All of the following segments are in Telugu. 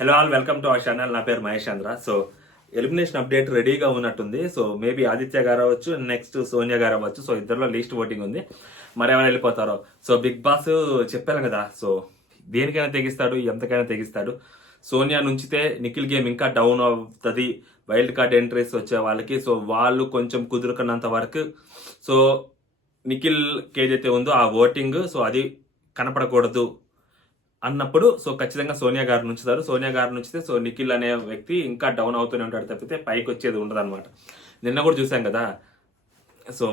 Hello all, welcome to our channel. నా పేరు మహేష్ చంద్ర. సో ఎలిమినేషన్ అప్డేట్ రెడీగా ఉన్నట్టుంది. సో మేబీ ఆదిత్య గారు అవ్వచ్చు, నెక్స్ట్ సోనియా గారు అవ్వచ్చు. సో ఇద్దరిలో లీస్ట్ ఓటింగ్ ఉంది. మరి ఎవరు వెళ్ళిపోతారో. సో బిగ్ బాస్ చెప్పాను కదా, సో దేనికైనా తెగిస్తాడు, ఎంతకైనా తెగిస్తాడు. సోనియా నుంచితే నిఖిల్ గేమ్ ఇంకా డౌన్ అవుతుంది. వైల్డ్ కార్డ్ ఎంట్రీస్ వచ్చే వాళ్ళకి, సో వాళ్ళు కొంచెం కుదురుకున్నంత వరకు సో నిఖిల్ ఏదైతే ఉందో ఆ ఓటింగ్ సో అది కనపడకూడదు అన్నప్పుడు సో ఖచ్చితంగా సోనియా గారు నుంచుతారు. సోనియా గారు నుంచితే సో నిఖిల్ అనే వ్యక్తి ఇంకా డౌన్ అవుతూనే ఉంటాడు తప్పితే పైకి వచ్చేది ఉండదు అనమాట. నిన్న కూడా చూసాం కదా. సో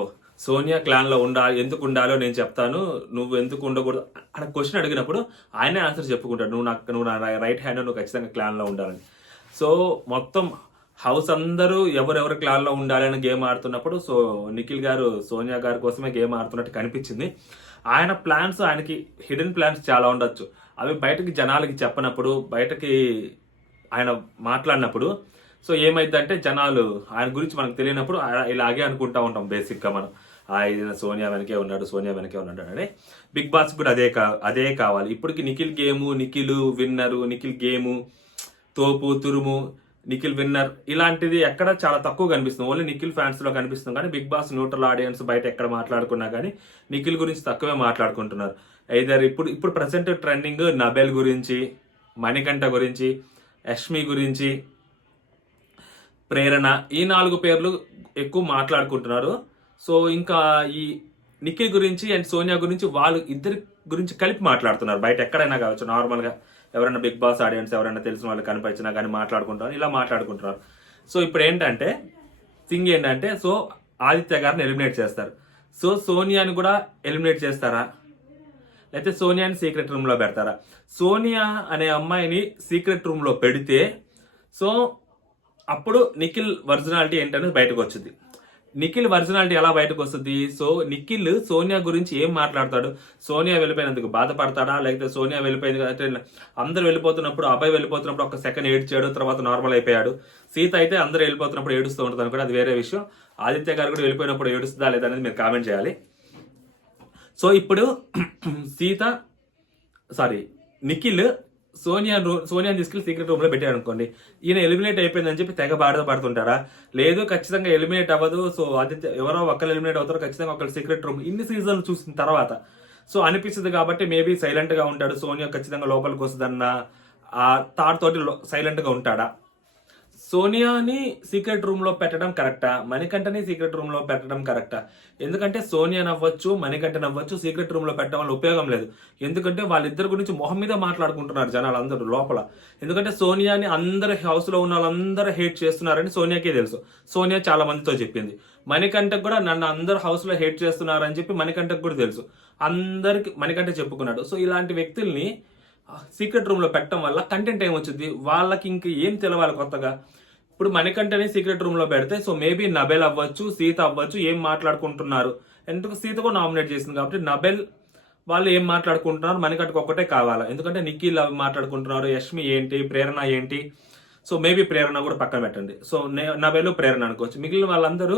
సోనియా క్లాన్లో ఎందుకు ఉండాలో నేను చెప్తాను, నువ్వు ఎందుకు ఉండకూడదు అక్కడ క్వశ్చన్ అడిగినప్పుడు ఆయనే ఆన్సర్ చెప్పుకుంటాడు. నువ్వు నా రైట్ హ్యాండ్, నువ్వు ఖచ్చితంగా క్లాన్లో ఉండాలని. సో మొత్తం హౌస్ అందరూ ఎవరెవరు క్లాన్లో ఉండాలని గేమ్ ఆడుతున్నప్పుడు సో నిఖిల్ గారు సోనియా గారి కోసమే గేమ్ ఆడుతున్నట్టు కనిపించింది. ఆయన ప్లాన్స్, ఆయనకి హిడెన్ ప్లాన్స్ చాలా ఉండొచ్చు. అవి బయటకి జనాలకి చెప్పనప్పుడు, బయటకి ఆయన మాట్లాడినప్పుడు సో ఏమైందంటే జనాలు ఆయన గురించి మనకు తెలియనప్పుడు ఇలాగే అనుకుంటా ఉంటాం బేసిక్గా మనం. ఆయన సోనియా వెనకే ఉన్నాడు, సోనియా వెనకే ఉన్నాడు అని. బిగ్ బాస్ కూడా అదే కావాలి. ఇప్పటికి నిఖిల్ గేము, నిఖిల్ విన్నరు, నిఖిల్ గేము, తోపు తురుము, నిఖిల్ విన్నర్ ఇలాంటిది ఎక్కడ చాలా తక్కువ కనిపిస్తుంది. ఓన్లీ నిఖిల్ ఫ్యాన్స్ లో కనిపిస్తుంది. కానీ బిగ్ బాస్ న్యూట్రల్ ఆడియన్స్ బయట ఎక్కడ మాట్లాడుకున్నా కానీ నిఖిల్ గురించి తక్కువే మాట్లాడుకుంటున్నారు. ఐదర్ ఇప్పుడు ప్రజెంట్ ట్రెండింగ్ నబెల్ గురించి, మణికంఠ గురించి, యష్మి గురించి, ప్రేరణ, ఈ 4 పేర్లు ఎక్కువ మాట్లాడుకుంటున్నారు. సో ఇంకా ఈ నిఖిల్ గురించి అండ్ సోనియా గురించి వాళ్ళు ఇద్దరి గురించి కలిపి మాట్లాడుతున్నారు. బయట ఎక్కడైనా కావచ్చు, నార్మల్గా ఎవరైనా బిగ్ బాస్ ఆడియన్స్ ఎవరైనా తెలిసిన వాళ్ళు కనిపించినా కానీ మాట్లాడుకుంటారు, ఇలా మాట్లాడుకుంటున్నారు. సో ఇప్పుడు ఏంటంటే థింగ్ ఏంటంటే సో ఆదిత్య గారిని ఎలిమినేట్ చేస్తారు. సో సోనియాని కూడా ఎలిమినేట్ చేస్తారా, లేకపోతే సోనియాని సీక్రెట్ రూమ్లో పెడతారా? సోనియా అనే అమ్మాయిని సీక్రెట్ రూమ్లో పెడితే సో అప్పుడు నిఖిల్ ఒరిజినాలిటీ ఏంటనేది బయటకు వచ్చింది. నిఖిల్ ఒరిజినాలిటీ ఎలా బయటకు వస్తుంది? సో నిఖిల్ సోనియా గురించి ఏం మాట్లాడతాడు? సోనియా వెళ్ళిపోయినందుకు బాధపడతాడా, లేకపోతే సోనియా వెళ్ళిపోయింది అంటే అందరూ వెళ్ళిపోతున్నప్పుడు, అబ్బాయి వెళ్ళిపోతున్నప్పుడు ఒక సెకండ్ ఏడ్చాడు, తర్వాత నార్మల్ అయిపోయాడు. సీత అయితే అందరూ వెళ్ళిపోతున్నప్పుడు ఏడుస్తూ ఉంటుంది అనుకోండి, అది వేరే విషయం. ఆదిత్య గారు కూడా వెళ్ళిపోయినప్పుడు ఏడుస్తుందా లేదా అనేది మీరు కామెంట్ చేయాలి. సో ఇప్పుడు నిఖిల్ సోనియాని తీసుకెళ్లి సీక్రెట్ రూమ్ లో పెట్టాడు అనుకోండి, ఈయన ఎలిమినేట్ అయిపోయిందని చెప్పి తెగ బాధపడుతుంటారా? లేదు, ఖచ్చితంగా ఎలిమినేట్ అవ్వదు. సో ఆదిత్య ఎవరో ఒకళ్ళు ఎలిమినేట్ అవుతారు, ఖచ్చితంగా ఒకళ్ళు సీక్రెట్ రూమ్ ఇన్ని సీజన్లు చూసిన తర్వాత సో అనిపిస్తుంది కాబట్టి మేబీ సైలెంట్ గా ఉంటాడు. సోనియా ఖచ్చితంగా లోపలికి వస్తుందన్న ఆ థాట్ తోటి సైలెంట్ గా ఉంటాడా? సోనియాని సీక్రెట్ రూమ్ లో పెట్టడం కరెక్టా, మణికంఠని సీక్రెట్ రూమ్ లో పెట్టడం కరెక్టా? ఎందుకంటే సోనియా నవ్వచ్చు, మణికంఠ నవ్వచ్చు, సీక్రెట్ రూమ్ లో పెట్టడం వల్ల ఉపయోగం లేదు. ఎందుకంటే వాళ్ళిద్దరి గురించి మొహం మీద మాట్లాడుకుంటున్నారు జనాలు అందరూ లోపల. ఎందుకంటే సోనియాని అందరు హౌస్ లో ఉన్న వాళ్ళందరూ హేట్ చేస్తున్నారని సోనియాకే తెలుసు. సోనియా చాలా మందితో చెప్పింది. మణికంఠకు కూడా నన్ను అందరు హౌస్ లో హేట్ చేస్తున్నారని చెప్పి మణికంఠకు కూడా తెలుసు. అందరికి మణికంఠ చెప్పుకున్నాడు. సో ఇలాంటి వ్యక్తుల్ని సీక్రెట్ రూమ్ లో పెట్టడం వల్ల కంటెంట్ ఏమొచ్చింది? వాళ్ళకి ఇంక ఏం తెలవాలి కొత్తగా? ఇప్పుడు మణికంఠని సీక్రెట్ రూమ్ లో పెడితే సో మేబీ నబెల్ అవ్వచ్చు, సీత అవ్వచ్చు, ఏం మాట్లాడుకుంటున్నారు. ఎందుకు సీత కూడా నామినేట్ చేసింది కాబట్టి నబెల్ వాళ్ళు ఏం మాట్లాడుకుంటున్నారు మణికంఠకు ఒక్కటే కావాలా. ఎందుకంటే నిఖిల్ అవి మాట్లాడుకుంటున్నారు, యష్మి ఏంటి, ప్రేరణ ఏంటి. సో మేబీ ప్రేరణ కూడా పక్కన పెట్టండి. సో నబెల్ ప్రేరణ అనుకోవచ్చు. మిగిలిన వాళ్ళందరూ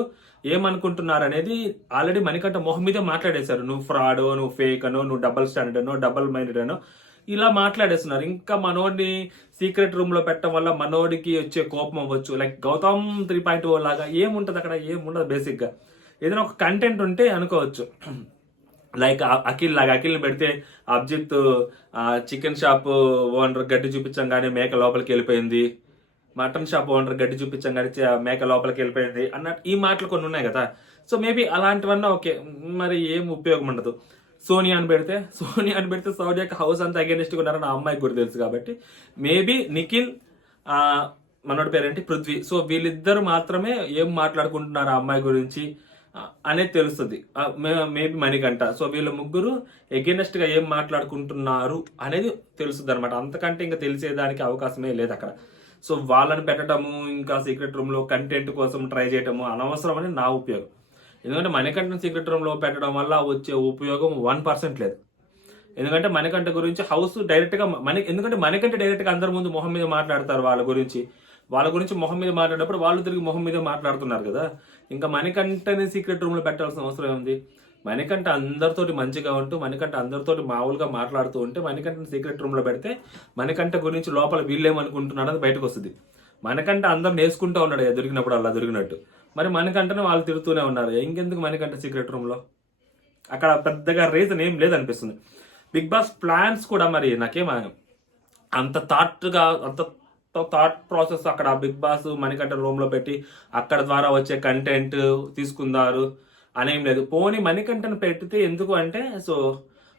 ఏమనుకుంటున్నారు అనేది ఆల్రెడీ మణికంఠ మొహం మీద మాట్లాడేశారు. నువ్వు ఫ్రాడ్, నువ్వు ఫేక్ అనో, నువ్వు డబల్ స్టాండర్డ్ అనో, డబల్ మైండెడ్ అనో ఇలా మాట్లాడేస్తున్నారు. ఇంకా మనోడిని సీక్రెట్ రూమ్ లో పెట్టడం వల్ల మనోడికి వచ్చే కోపం అవ్వచ్చు, లైక్ గౌతమ్ 3.0 లాగా ఏముంటది అక్కడ? ఏముండదు. బేసిక్ గా ఏదైనా ఒక కంటెంట్ ఉంటే అనుకోవచ్చు. లైక్ అఖిల్ లాగా, అఖిల్ని పెడితే అబ్జిత్ చికెన్ షాప్ ఓనర్ గడ్డి చూపించంగానే మేక లోపలికి వెళ్ళిపోయింది, మటన్ షాప్ ఓనర్ గడ్డి చూపించంగానే మేక లోపలికి వెళ్ళిపోయింది అన్నట్టు ఈ మాటలు కొన్ని ఉన్నాయి కదా. సో మేబీ అలాంటివన్నా ఓకే, మరి ఏం ఉపయోగం ఉండదు. సోనియాని పెడితే సోనియాకి హౌస్ అంతా అగేనిస్ట్ ఉన్నారని ఆ అమ్మాయికి కూడా తెలుసు కాబట్టి మేబీ నిఖిల్, మనోడి పేరేంటి, పృథ్వీ, సో వీళ్ళిద్దరు మాత్రమే ఏం మాట్లాడుకుంటున్నారు ఆ అమ్మాయి గురించి అనేది తెలుస్తుంది. మేబీ మణికంఠ, సో వీళ్ళ ముగ్గురు ఎగెనెస్ట్ గా ఏం మాట్లాడుకుంటున్నారు అనేది తెలుస్తుంది అనమాట. అంతకంటే ఇంకా తెలిసేదానికి అవకాశమే లేదు అక్కడ. సో వాళ్ళని పెట్టడము, ఇంకా సీక్రెట్ రూమ్ లో కంటెంట్ కోసం ట్రై చేయడము అనవసరం అని నా ఉపయోగం. ఎందుకంటే మణికంఠ సీక్రెట్ రూమ్ లో పెట్టడం వల్ల వచ్చే ఉపయోగం 1% లేదు. ఎందుకంటే మణికంఠ గురించి హౌస్ డైరెక్ట్ గా ఎందుకంటే మణికంఠ డైరెక్ట్ గా అందరి ముందు మొహం మీద మాట్లాడతారు వాళ్ళ గురించి మొహం మీద మాట్లాడినప్పుడు వాళ్ళు తిరిగి మొహం మీద మాట్లాడుతున్నారు కదా. ఇంకా మణికంఠని సీక్రెట్ రూమ్ లో పెట్టాల్సిన అవసరం ఉంది. మణికంఠ అందరితోటి మంచిగా ఉంటూ మణికంఠ అందరితోటి మామూలుగా మాట్లాడుతూ ఉంటే మణికంఠని సీక్రెట్ రూమ్ లో పెడితే మణికంఠ గురించి లోపల వీళ్ళేమనుకుంటున్నాడు అది బయటకు వస్తుంది. మణికంఠ అందరు నేర్చుకుంటూ ఉన్నాడు దొరికినప్పుడు అలా దొరికినట్టు. మరి మణికంఠను వాళ్ళు తిరుగుతూనే ఉన్నారు. ఇంకెందుకు మణికంఠ సీక్రెట్ రూమ్ లో? అక్కడ పెద్దగా రీజన్ ఏం లేదనిపిస్తుంది. బిగ్ బాస్ ప్లాన్స్ కూడా మరి నాకేం అంత థాట్ ప్రాసెస్ అక్కడ బిగ్ బాస్ మణికంఠ రూమ్ లో పెట్టి అక్కడ ద్వారా వచ్చే కంటెంట్ తీసుకుందారు అనేం లేదు. పోనీ మణికంఠను పెట్టితే ఎందుకు అంటే సో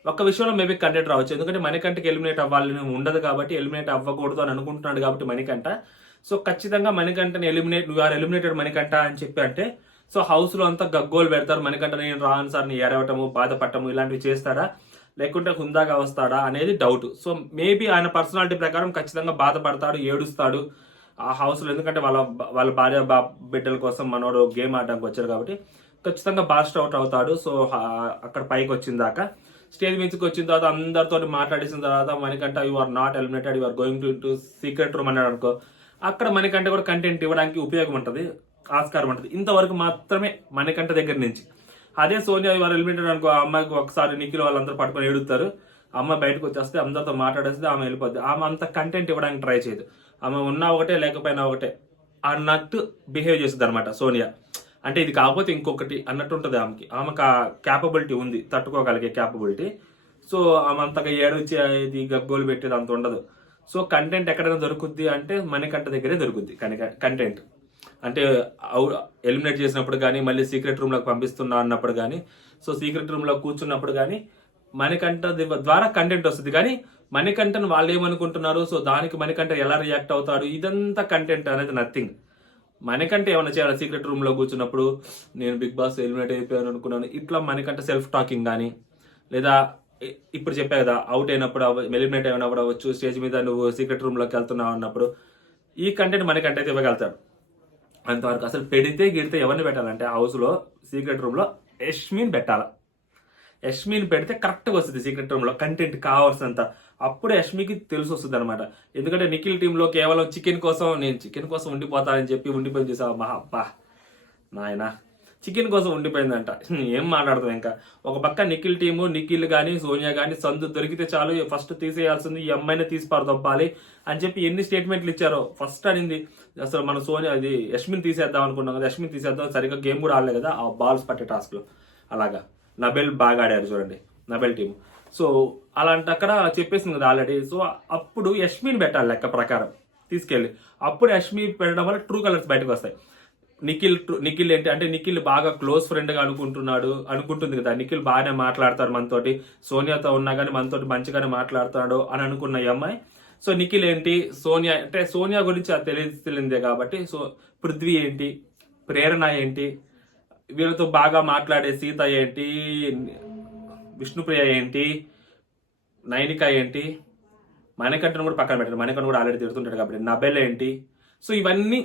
ఒక్క విషయంలో మేబీ కంటెంట్ రావచ్చు. ఎందుకంటే మణికంఠకి ఎలిమినేట్ అవ్వాలని ఉండదు కాబట్టి, ఎలిమినేట్ అవ్వకూడదు అని అనుకుంటున్నాడు కాబట్టి మణికంఠ. సో ఖచ్చితంగా మణికంఠని ఎలిమినేటెడ్ మణికంఠ అని చెప్పి అంటే సో హౌస్ లో అంతా గగ్గోలు పెడతారు. మణికంఠ నేను రాను సార్ ని ఏడవటము బాధపడటము ఇలాంటివి చేస్తాడా లేకుంటే హుందాగా వస్తాడా అనేది డౌట్. సో మేబీ ఆయన పర్సనాలిటీ ప్రకారం ఖచ్చితంగా బాధపడతాడు, ఏడుస్తాడు ఆ హౌస్ లో. ఎందుకంటే వాళ్ళ భార్య బిడ్డల కోసం మనోడు గేమ్ ఆడడానికి వచ్చారు కాబట్టి ఖచ్చితంగా బాస్ట్ అవుట్ అవుతాడు. సో అక్కడ పైకి వచ్చిన దాకా స్టేజ్ మీదకి వచ్చిన తర్వాత అందరితో మాట్లాడేసిన తర్వాత Manikanta you are not eliminated, you are going to secret room అన్నాడు అనుకో, అక్కడ మణికంఠ కూడా కంటెంట్ ఇవ్వడానికి ఉపయోగం ఉంటుంది, ఆస్కారం ఉంటుంది. ఇంతవరకు మాత్రమే మణికంఠ దగ్గర నుంచి. అదే సోనియా వారు ఎలిమినేటెడ్ అనుకో, ఆ అమ్మాయికి ఒకసారి నిఖిల్ వాళ్ళందరూ పట్టుకొని ఎడుతారు, అమ్మాయి బయటకు వచ్చేస్తే అందరితో మాట్లాడేస్తే ఆమె వెళ్ళిపోద్ది. ఆమె అంత కంటెంట్ ఇవ్వడానికి ట్రై చేయదు. ఆమె ఉన్నా ఒకటే లేకపోయినా ఒకటే అన్నట్టు బిహేవ్ చేస్తుంది అనమాట సోనియా. అంటే ఇది కాకపోతే ఇంకొకటి అన్నట్టు ఉంటుంది ఆమెకి. ఆమెకు ఆ క్యాపబిలిటీ ఉంది, తట్టుకోగలిగే క్యాపబిలిటీ. సో ఆమె అంతగా ఏడుచి ఇది గగ్గోలు పెట్టేది అంత ఉండదు. సో కంటెంట్ ఎక్కడైనా దొరుకుద్ది అంటే మణికంఠ దగ్గరే దొరుకుద్ది కంటెంట్. అంటే ఎలిమినేట్ చేసినప్పుడు కానీ మళ్ళీ సీక్రెట్ రూమ్లోకి పంపిస్తున్నా అన్నప్పుడు కానీ సో సీక్రెట్ రూమ్లో కూర్చున్నప్పుడు కానీ మణికంఠ ద్వారా కంటెంట్ వస్తుంది. కానీ మణికంఠను వాళ్ళు ఏమనుకుంటున్నారు, సో దానికి మణికంఠ ఎలా రియాక్ట్ అవుతాడు, ఇదంతా కంటెంట్ అనేది నథింగ్. మణికంఠ ఏమైనా చేయాలి సీక్రెట్ రూమ్లో కూర్చున్నప్పుడు, నేను బిగ్ బాస్ ఎలిమినేట్ అయిపోయాను అనుకున్నాను ఇట్లా మణికంఠ సెల్ఫ్ టాకింగ్ కానీ, లేదా ఇప్పుడు చెప్పా కదా అవుట్ అయినప్పుడు ఎలిమినేట్ అయినప్పుడు అవ్వచ్చు, స్టేజ్ మీద నువ్వు సీక్రెట్ రూమ్లోకి వెళ్తున్నావు అన్నప్పుడు ఈ కంటెంట్ మణికంఠ అయితే ఇవ్వగలుగుతాడు. అంతవరకు అసలు పెడితే గిడితే ఎవరిని పెట్టాలంటే హౌస్లో సీక్రెట్ రూమ్లో యష్మిన్ పెట్టాలా. యష్మిన్ పెడితే కరెక్ట్గా వస్తుంది సీక్రెట్ రూమ్లో కంటెంట్ కావాల్సినంత. అప్పుడే యష్మికి తెలిసి వస్తుంది అనమాట. ఎందుకంటే నిఖిల్ టీంలో కేవలం చికెన్ కోసం ఉండిపోతానని చెప్పి ఉండిపోయి చూసావా మహా అబ్బా నాయన చికెన్ కోసం ఉండిపోయిందంట. ఏం మాట్లాడతాం ఇంకా. ఒక పక్క నిఖిల్ టీము, నిఖిల్ కానీ సోనియా కానీ సందు దొరికితే చాలు ఫస్ట్ తీసేయాల్సింది, ఈ అమ్మాయిని తీసి పారదొప్పాలి అని చెప్పి ఎన్ని స్టేట్మెంట్లు ఇచ్చారో. ఫస్ట్ అనింది అసలు మన సోనియా అది యష్మిన్ తీసేద్దాం అనుకున్నాం కదా, యష్మిన్ తీసేద్దాం, సరిగ్గా గేమ్ కూడా ఆడలే కదా ఆ బాల్స్ పట్టే టాస్క్లో. అలాగా నబెల్ బాగా ఆడారు చూడండి, నబెల్ టీం. సో అలాంటి అక్కడ చెప్పేసింది కదా ఆల్రెడీ. సో అప్పుడు యష్మిన్ పెట్టాలి లెక్క ప్రకారం తీసుకెళ్ళి. అప్పుడు యష్మిన్ పెట్టడం వల్ల ట్రూ కలర్స్ బయటకు వస్తాయి. నిఖిల్ ఏంటి అంటే నిఖిల్ బాగా క్లోజ్ ఫ్రెండ్ గా అనుకుంటుంది కదా, నిఖిల్ బాగానే మాట్లాడతాడు మనతోటి, సోనియాతో ఉన్నా కానీ మనతోటి మంచిగానే మాట్లాడతాడు అని అనుకున్న ఈ అమ్మాయి. సో నిఖిల్ ఏంటి, సోనియా అంటే సోనియా గురించి అది తెలియదే కాబట్టి సో పృథ్వీ ఏంటి, ప్రేరణ ఏంటి, వీళ్ళతో బాగా మాట్లాడే సీత ఏంటి, విష్ణుప్రియ ఏంటి, నైనిక ఏంటి, మణికంఠను కూడా పక్కన పెట్టారు, మణికంఠ కూడా ఆల్రెడీ తిడుతుంటాడు కాబట్టి నబెల్ ఏంటి. సో ఇవన్నీ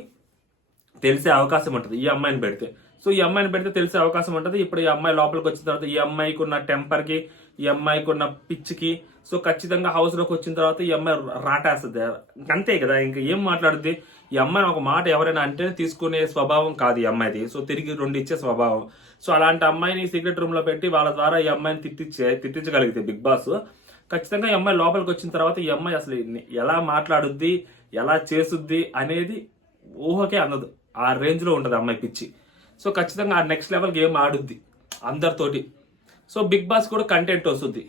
తెలిసే అవకాశం ఉంటుంది ఈ అమ్మాయిని పెడితే. సో ఈ అమ్మాయిని పెడితే తెలిసే అవకాశం ఉంటుంది. ఇప్పుడు ఈ అమ్మాయి లోపలికి వచ్చిన తర్వాత ఈ అమ్మాయికి ఉన్న టెంపర్కి, ఈ అమ్మాయికి ఉన్న పిచ్చికి సో ఖచ్చితంగా హౌస్లోకి వచ్చిన తర్వాత ఈ అమ్మాయి రాటేస్తుంది. అంతే కదా, ఇంకా ఏం మాట్లాడుద్ది ఈ అమ్మాయి. ఒక మాట ఎవరైనా అంటే తీసుకునే స్వభావం కాదు ఈ అమ్మాయిది. సో తిరిగి రెండు ఇచ్చే స్వభావం. సో అలాంటి అమ్మాయిని సీక్రెట్ రూమ్ లో పెట్టి వాళ్ళ ద్వారా ఈ అమ్మాయిని తిట్టించగలిగితే బిగ్ బాస్ ఖచ్చితంగా ఈ అమ్మాయి లోపలికి వచ్చిన తర్వాత ఈ అమ్మాయి అసలు ఎలా మాట్లాడుద్ది, ఎలా చేసుద్ది అనేది ఊహకే అందదు. ఆ రేంజ్ లో ఉంటుంది అమ్మాయి పిచ్చి. సో ఖచ్చితంగా ఆ నెక్స్ట్ లెవెల్ గేమ్ ఆడుద్ది అందరితోటి. సో బిగ్ బాస్ కూడా కంటెంట్ వస్తుంది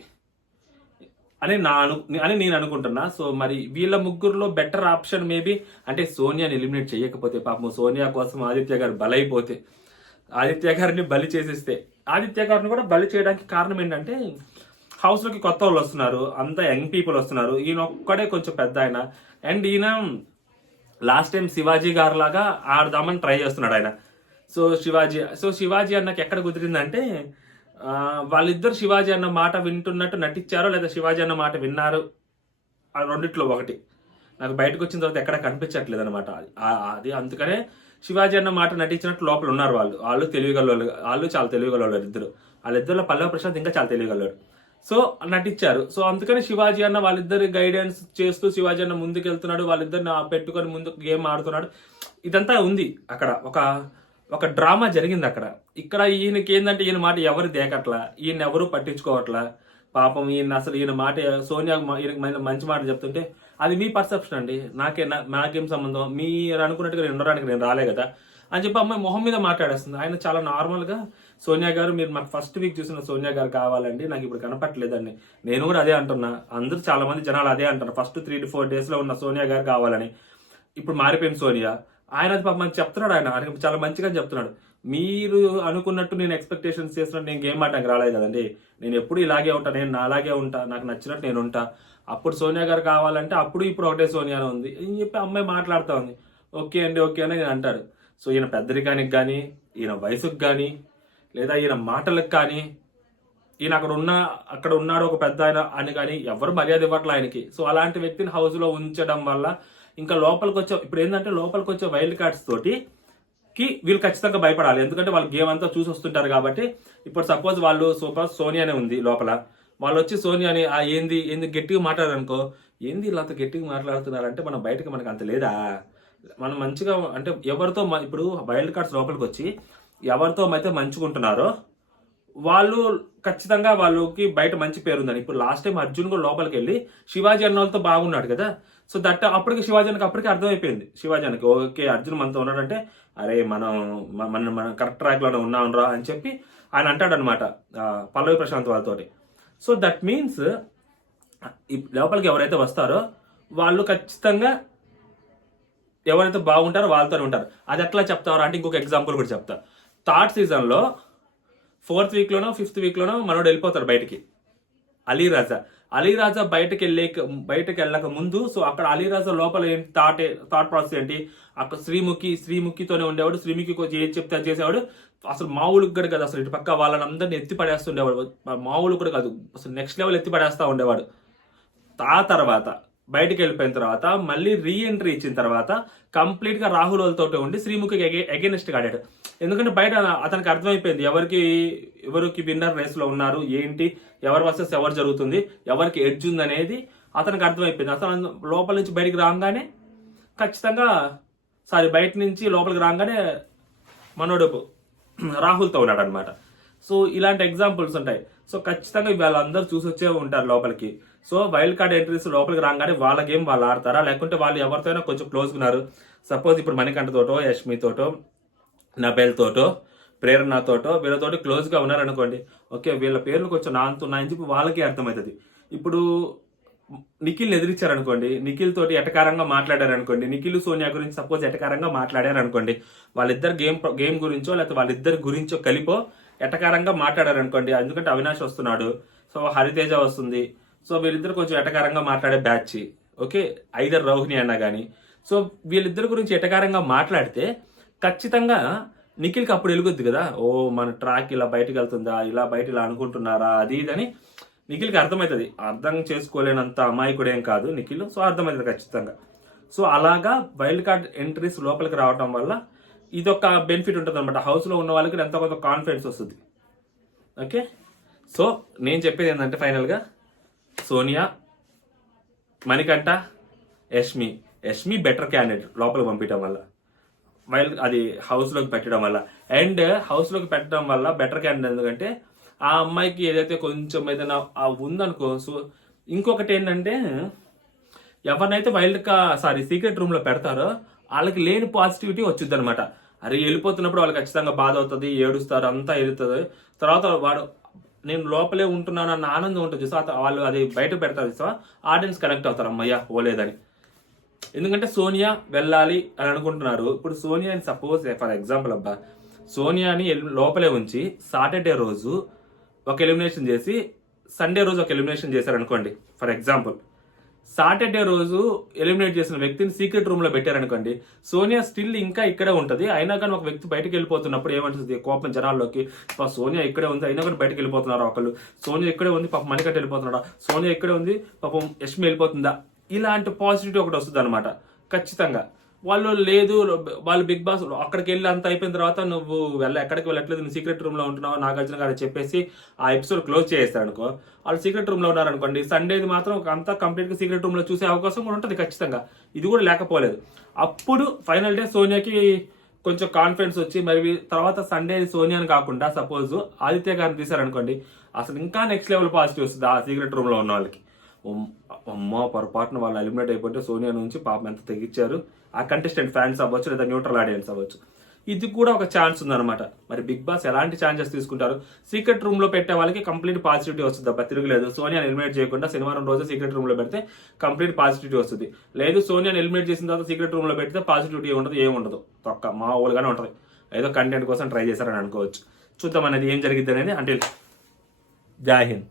అని నేను అనుకుంటున్నా. సో మరి వీళ్ళ ముగ్గురులో బెటర్ ఆప్షన్ మేబీ అంటే సోనియాని ఎలిమినేట్ చేయకపోతే, పాపం సోనియా కోసం ఆదిత్య గారు బలైపోతే, ఆదిత్య గారిని బలి చేసేస్తే, ఆదిత్య గారిని కూడా బలి చేయడానికి కారణం ఏంటంటే హౌస్లోకి కొత్త వాళ్ళు వస్తున్నారు, అంతా యంగ్ పీపుల్ వస్తున్నారు, ఈయన ఒక్కడే కొంచెం పెద్ద ఆయన. అండ్ ఈయన లాస్ట్ టైం శివాజీ గారు లాగా ఆడదామని ట్రై చేస్తున్నాడు ఆయన. సో శివాజీ అన్నకి ఎక్కడ కుదిరిందంటే వాళ్ళిద్దరు శివాజీ అన్న మాట వింటున్నట్టు నటించారో లేదా శివాజీ అన్న మాట విన్నారు, ఆ రెండిట్లో ఒకటి. నాకు బయటకు వచ్చిన తర్వాత ఎక్కడ కనిపించట్లేదు అనమాట అది. అందుకనే శివాజీ అన్న మాట నటించినట్టు లోపల ఉన్నారు వాళ్ళు తెలియగలవాళ్ళు, వాళ్ళు చాలా తెలియగలవాళ్ళు ఇద్దరు. వాళ్ళిద్దరిలో పల్లవి ప్రశాంత్ ఇంకా చాలా తెలియగలవాడు. సో నటించారు. సో అందుకని శివాజీ అన్న వాళ్ళిద్దరు గైడెన్స్ చేస్తూ శివాజీ అన్న ముందుకు వెళ్తున్నాడు, వాళ్ళిద్దరిని పెట్టుకొని ముందుకు గేమ్ ఆడుతున్నాడు. ఇదంతా ఉంది అక్కడ. ఒక ఒక డ్రామా జరిగింది అక్కడ. ఇక్కడ ఈయనకి ఏంటంటే ఈయన మాట ఎవరు దేకట్లా, ఈయన ఎవరు పట్టించుకోవట్లా. పాపం ఈయన మాట సోనియా ఈయనకి మంచి మాట చెప్తుంటే అది మీ పర్సెప్షన్ అండి, నాకేం సంబంధం, మీరు అనుకున్నట్టుగా నేను ఉండడానికి నేను రాలే కదా అని చెప్పి అమ్మాయి మొహం మీద మాట్లాడేస్తుంది. ఆయన చాలా నార్మల్గా సోనియా గారు మీరు మాకు ఫస్ట్ వీక్ చూసిన సోనియా గారు కావాలండి, నాకు ఇప్పుడు కనపట్లేదండి. నేను కూడా అదే అంటున్నా, అందరూ చాలా మంది జనాలు అదే అంటారు, ఫస్ట్ 3 to 4 days లో ఉన్న సోనియా గారు కావాలని. ఇప్పుడు మారిపోయింది సోనియా. ఆయన అది పాపం చెప్తున్నాడు, ఆయన చాలా మంచిగా చెప్తున్నాడు. మీరు అనుకున్నట్టు నేను ఎక్స్పెక్టేషన్స్ చేసినట్టు నేను గేమ్ ఆడడానికి రాలేదు కదండి, నేను ఎప్పుడు ఇలాగే ఉంటా, నేను నాలాగే ఉంటా, నాకు నచ్చినట్టు నేను ఉంటా. అప్పుడు సోనియా గారు కావాలంటే అప్పుడు ఇప్పుడు ఒకటే సోనియానే ఉంది అని చెప్పి అమ్మాయి మాట్లాడుతూ ఉంది. ఓకే అండి ఓకే అని నేను అంటారు. సో ఈయన పెద్దరికానికి కానీ, ఈయన వయసుకు కానీ, లేదా ఈయన మాటలకు కానీ, ఈయన అక్కడ ఉన్నాడు ఒక పెద్ద ఆయన అని కానీ ఎవరు మర్యాద ఇవ్వట్లే ఆయనకి. సో అలాంటి వ్యక్తిని హౌస్లో ఉంచడం వల్ల ఇంకా లోపలికి వచ్చే ఇప్పుడు ఏంటంటే లోపలికి వచ్చే వైల్డ్ కార్డ్స్ తోటి వీళ్ళు ఖచ్చితంగా భయపడాలి. ఎందుకంటే వాళ్ళు గేమ్ అంతా చూసి వస్తుంటారు కాబట్టి. ఇప్పుడు సపోజ్ వాళ్ళు సోనియానే ఉంది లోపల, వాళ్ళు వచ్చి సోనియాని ఏంది గట్టిగా మాట్లాడారనుకో, ఏంది ఇలా అంత గట్టిగా మాట్లాడుతున్నారంటే మనం బయటకు మనకు అంత లేదా, మనం మంచిగా అంటే ఎవరితో ఇప్పుడు వైల్డ్ కార్డ్స్ లోపలికి వచ్చి ఎవరితో అయితే మంచుకుంటున్నారో వాళ్ళు ఖచ్చితంగా వాళ్ళకి బయట మంచి పేరు ఉందని. ఇప్పుడు లాస్ట్ టైం అర్జున్ కూడా లోపలికి వెళ్ళి శివాజీ అన్న వాళ్ళతో బాగున్నాడు కదా. సో అప్పటికి శివాజీకి అప్పటికే అర్థమైపోయింది శివాజీకి, ఓకే అర్జున్ మనతో ఉన్నాడంటే అరే మనం కరెక్ట్ ట్రాక్లోనే ఉన్నాంరా అని చెప్పి ఆయన అంటాడనమాట పల్లవి ప్రశాంత్ వాళ్ళతోటి. సో దట్ మీన్స్ లోపలికి ఎవరైతే వస్తారో వాళ్ళు ఖచ్చితంగా ఎవరైతే బాగుంటారో వాళ్ళతోనే ఉంటారు. అది ఎట్లా చెప్తారో అంటే ఇంకొక ఎగ్జాంపుల్ కూడా చెప్తా. 3rd seasonలో 4th weekలోనో 5th weekలోనో మనోడు వెళ్ళిపోతాడు బయటికి, అలీరాజా బయటకు వెళ్ళక ముందు. సో అక్కడ అలీరాజా లోపల ఏంటి థాట్ ప్రాసెస్ ఏంటి, అక్కడ శ్రీముఖితోనే ఉండేవాడు, శ్రీముఖికి వచ్చి ఏది చెప్తే చేసేవాడు. అసలు మామూలుగా కూడా కాదు, అసలు ఇటు పక్క వాళ్ళని అందరిని ఎత్తి పడేస్తుండేవాడు, మామూలు కూడా కాదు, అసలు నెక్స్ట్ లెవెల్ ఎత్తి పడేస్తా ఉండేవాడు. ఆ తర్వాత బయటికి వెళ్ళిపోయిన తర్వాత మళ్ళీ రీఎంట్రీ ఇచ్చిన తర్వాత కంప్లీట్ గా రాహుల్ వాళ్ళతో ఉండి శ్రీముఖికి అగేనిస్ట్ గా ఆడాడు. ఎందుకంటే బయట అతనికి అర్థమైపోయింది ఎవరికి విన్నర్ రేస్ లో ఉన్నారు, ఏంటి ఎవరి వర్సెస్ ఎవరు జరుగుతుంది, ఎవరికి ఎడ్జ్ ఉంది అనేది అతనికి అర్థమైపోయింది. అతను లోపల నుంచి బయటికి రాగానే ఖచ్చితంగా బయట నుంచి లోపలికి రాగానే మనోడు రాహుల్తో ఉన్నాడు అనమాట. సో ఇలాంటి ఎగ్జాంపుల్స్ ఉంటాయి. సో ఖచ్చితంగా వాళ్ళందరూ చూసి వచ్చే ఉంటారు లోపలికి. సో వైల్డ్ కార్డ్ ఎంట్రీస్ లోపలికి రాగానే వాళ్ళ గేమ్ వాళ్ళు ఆడతారా, లేకుంటే వాళ్ళు ఎవరితోనైనా కొంచెం క్లోజ్ ఉన్నారు, సపోజ్ ఇప్పుడు మణికంఠతోటో, యష్మితోటో, నబెల్తోటో, ప్రేరణతోటో వీళ్ళతోటి క్లోజ్గా ఉన్నారనుకోండి, ఓకే వీళ్ళ పేర్లు కొంచెం నాంతున్నాయని చెప్పి వాళ్ళకి అర్థమవుతుంది. ఇప్పుడు నిఖిల్ని ఎదిరించారనుకోండి, నిఖిల్ తోటి ఎటకారంగా మాట్లాడారనుకోండి, నిఖిల్ సోనియా గురించి సపోజ్ ఎటకారంగా మాట్లాడారనుకోండి, వాళ్ళిద్దరు గేమ్ గురించో లేకపోతే వాళ్ళిద్దరి గురించో కలిపో ఎటకారంగా మాట్లాడారనుకోండి, ఎందుకంటే అవినాష్ వస్తున్నాడు, సో హరితేజ వస్తుంది, సో వీళ్ళిద్దరు కొంచెం ఎటకారంగా మాట్లాడే బ్యాచ్, ఓకే ఐదర్ రోహిణి అన్నా కానీ. సో వీళ్ళిద్దరి గురించి ఎటకారంగా మాట్లాడితే ఖచ్చితంగా నిఖిల్కి అప్పుడు వెలుగుద్ది కదా, ఓ మన ట్రాక్ ఇలా బయటకు వెళ్తుందా, ఇలా అనుకుంటున్నారా, అది ఇదని నిఖిల్కి అర్థమవుతుంది. అర్థం చేసుకోలేనంత అమాయకుడేం కాదు నిఖిల్, సో అర్థమవుతుంది ఖచ్చితంగా. సో అలాగా వైల్డ్ కార్డ్ ఎంట్రీస్ లోపలికి రావడం వల్ల ఇదొక బెనిఫిట్ ఉంటుంది అనమాట. హౌస్లో ఉన్న వాళ్ళకి ఎంతో కొంత కాన్ఫిడెన్స్ వస్తుంది. ఓకే, సో నేను చెప్పేది ఏంటంటే ఫైనల్గా సోనియా, మణికంఠ, యష్మి బెటర్ క్యాండిడేట్ లోపలికి పంపించడం వల్ల, అది హౌస్లోకి పెట్టడం వల్ల. అండ్ హౌస్లోకి పెట్టడం వల్ల బెటర్ క్యాండిడేట్ ఎందుకంటే ఆ అమ్మాయికి ఏదైతే కొంచెం ఏదైనా ఉందనుకో. సో ఇంకొకటి ఏంటంటే ఎవరినైతే సీక్రెట్ రూమ్లో పెడతారో వాళ్ళకి లేని పాజిటివిటీ వచ్చింది అనమాట. అరే వెళ్ళిపోతున్నప్పుడు వాళ్ళకి ఖచ్చితంగా బాధ అవుతుంది, ఏడుస్తారు, అంతా వెళ్తుంది. తర్వాత వాడు నేను లోపలే ఉంటున్నాను అన్న ఆనందం ఉంటుంది. సో వాళ్ళు అది బయట పెడతారు, సో ఆడియన్స్ కనెక్ట్ అవుతారు, అమ్మయ్యా పోలేదని. ఎందుకంటే సోనియా వెళ్ళాలి అని అనుకుంటున్నారు. ఇప్పుడు సోనియాని సపోజ్ ఫర్ ఎగ్జాంపుల్ సోనియాని లోపలే ఉంచి సాటర్డే రోజు ఒక ఎలిమినేషన్ చేసి సండే రోజు ఒక ఎలిమినేషన్ చేశారు అనుకోండి. ఫర్ ఎగ్జాంపుల్ సాటర్డే రోజు ఎలిమినేట్ చేసిన వ్యక్తిని సీక్రెట్ రూమ్ లో పెట్టారనుకోండి, సోనియా స్టిల్ ఇంకా ఇక్కడే ఉంటది. అయినా కానీ ఒక వ్యక్తి బయటకు వెళ్ళిపోతున్నప్పుడు ఏమంటుంది కోపం జనాల్లోకి, సోనియా ఇక్కడే ఉంది అయినా కానీ బయటకు వెళ్ళిపోతున్నారు ఒకళ్ళు, సోనియా ఇక్కడే ఉంది పాపం మణికంఠ వెళ్ళిపోతున్నాడా, సోనియా ఇక్కడే ఉంది పాపం యష్మి వెళ్ళిపోతుందా, ఇలాంటి పాజిటివిటీ ఒకటి వస్తుంది అనమాట ఖచ్చితంగా. వాళ్ళు బిగ్ బాస్ అక్కడికి వెళ్ళి అంత అయిపోయిన తర్వాత నువ్వు ఎక్కడికి వెళ్ళట్లేదు, నువ్వు సీక్రెట్ రూమ్ లో ఉంటున్నావు నాగార్జున గారు చెప్పేసి ఆ ఎపిసోడ్ క్లోజ్ చేస్తారు అనుకో. వాళ్ళు సీక్రెట్ రూమ్ లో ఉన్నారనుకోండి, సండేది మాత్రం అంతా కంప్లీట్ గా సీక్రెట్ రూమ్ లో చూసే అవకాశం కూడా ఉంటుంది ఖచ్చితంగా. ఇది కూడా లేకపోలేదు. అప్పుడు ఫైనల్ డే సోనియాకి కొంచెం కాన్ఫిడెన్స్ వచ్చి మరి తర్వాత సండే సోనియాని కాకుండా సపోజ్ ఆదిత్య గారిని తీశారనుకోండి, అసలు ఇంకా నెక్స్ట్ లెవెల్ పాజిటివ్ వస్తుంది ఆ సీక్రెట్ రూమ్ లో ఉన్న వాళ్ళకి. అమ్మో పొరపాటున వాళ్ళు ఎలిమినేట్ అయిపోతే సోనియా నుంచి పాపం ఎంత తెగించారు. ఆ కంటెస్టెంట్ ఫ్యాన్స్ అవ్వచ్చు లేదా న్యూట్రల్ ఆడియన్స్ అవ్వచ్చు. ఇది కూడా ఒక ఛాన్స్ ఉందన్నమాట. మరి బిగ్ బాస్ ఎలాంటి ఛాన్సెస్ తీసుకుంటారు? సీక్రెట్ రూమ్ లో పెట్టే వాళ్ళకి కంప్లీట్ పాజిటివిటీ వస్తుంది అబ్బా, తిరగలేదు. సోనియాని ఎలిమినేట్ చేయకుండా శనివారం రోజు సీక్రెట్ రూమ్ లో పెడితే కంప్లీట్ పాజిటివిటీ వస్తుంది. లేదు సోనియాని ఎలిమినేట్ చేసిన తర్వాత సీక్రెట్ రూమ్ లో పెడితే పాజిటివిటీ ఉండదు, ఏముండదు, తొక్క మామూలుగానే ఉంటుంది. ఏదో కంటెంట్ కోసం ట్రై చేశారని అనుకోవచ్చు. చూద్దాం అనేది ఏం జరిగిద్ది అనేది. అంటే జై హింద్.